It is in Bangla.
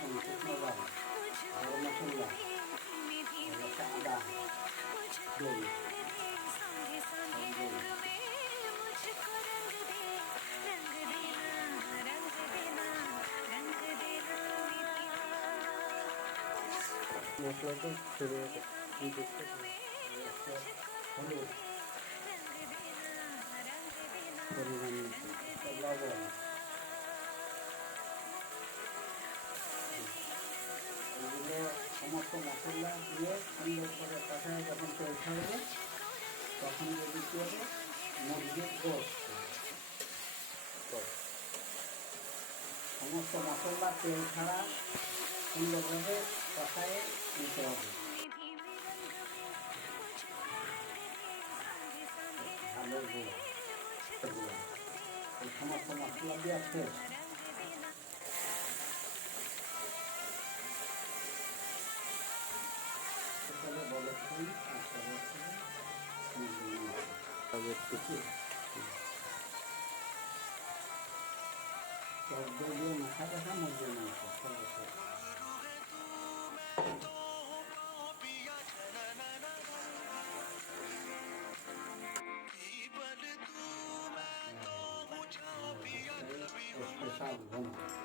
রসুন, শুকনো লঙ্কা, গরম মশলা, হচ্ছে আদা, দই, দই। মশলাটা ছেড়ে দেখতে হলুদ, পরিমাণ মতো লবণ, এগুলো সমস্ত মশলা দিয়ে সুন্দর করে কষায় যখন তেল ছাড়বে তখন যদি কী হবে মুরগির গোস্ত সমস্ত মশলা তেল ছাড়া সুন্দরভাবে কষায় নিতে হবে। ঝালের গুঁড়ো এই সমস্ত মশলা দিয়ে শেষ। তাহলে বলেছি একটা হচ্ছে আগের থেকে টক দই দিয়ে মাখা দেখা মুরগির মাংস সর্বশেষ। স্পেশাল ভোনা।